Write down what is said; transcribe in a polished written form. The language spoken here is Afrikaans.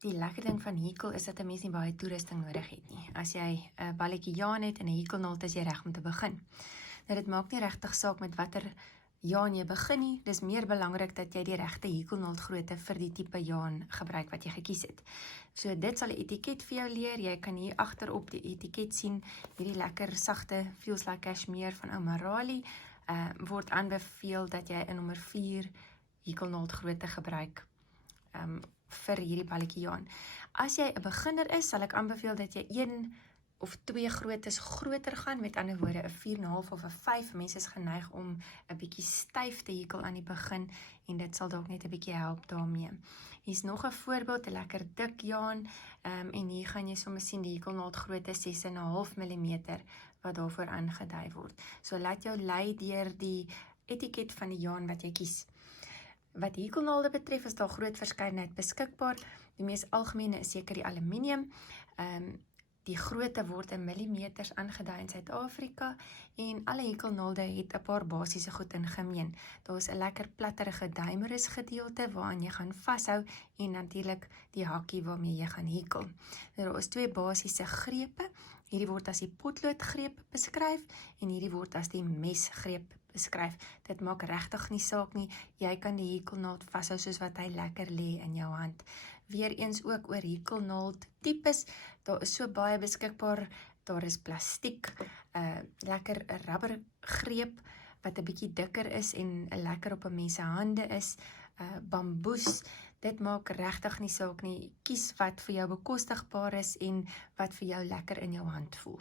Die lekker ding van hekel is dat 'n mens nie baie toerusting nodig het nie. As jy 'n balletjie jaan het en 'n hekelnaald, is jy reg om te begin. Nou dit maak nie regtig saak met watter jaan jy begin nie. Dis meer belangrik dat jy die regte hekelnaaldgrootte vir die tipe jaan gebruik wat jy gekies het. So dit sal 'n etiket vir jou leer. Jy kan hier agter op die etiket sien hierdie lekker sagte feels like cashmere van Oma Rali. Word aanbeveel dat jy 'n nommer 4 hekelnaaldgrootte gebruik vir hierdie balletjie jaan. As jy 'n beginner is, sal ek aanbeveel dat jy 1 of 2 groottes groter gaan, met ander woorde 'n 4,5 of 'n 5. Mense is geneig om 'n bietjie styf te hekel aan die begin en dit sal dalk net 'n bietjie help daarmee. Hier's nog 'n voorbeeld, 'n lekker dik jaan, en hier gaan jy sommer sien die hekelnaaldgrootte 6,5 mm wat daarvoor aangedui word. So laat jou lei deur die etiket van die jaan wat jy kies. Wat hekelnaalde betref is daar groot verskeidenheid beskikbaar. Die mees algemene is seker die aluminium. Die grootte word in millimeters aangedui in Suid-Afrika en alle hekelnaalde het 'n paar basiese goed in gemeen. Daar is 'n lekker platterige duimerus gedeelte waaraan jy gaan vashou en natuurlik die hakkie waarmee jy gaan hekel. Daar is 2 basiese grepe. Hierdie word as die potloodgreep beskryf en hierdie word as die mesgreep beskryf. Dit maak regtig nie saak nie. Jy kan die hekelnaald vashou soos wat hy lekker lê in jou hand. Weereens ook oor hekelnaald tipes. Daar is so baie beskikbaar. Daar is plastiek, lekker rubbergreep wat 'n bietjie dikker is en lekker op 'n mens se hande is. Bamboes, dit maak regtig nie saak nie. Kies wat vir jou bekostigbaar is en wat vir jou lekker in jou hand voel.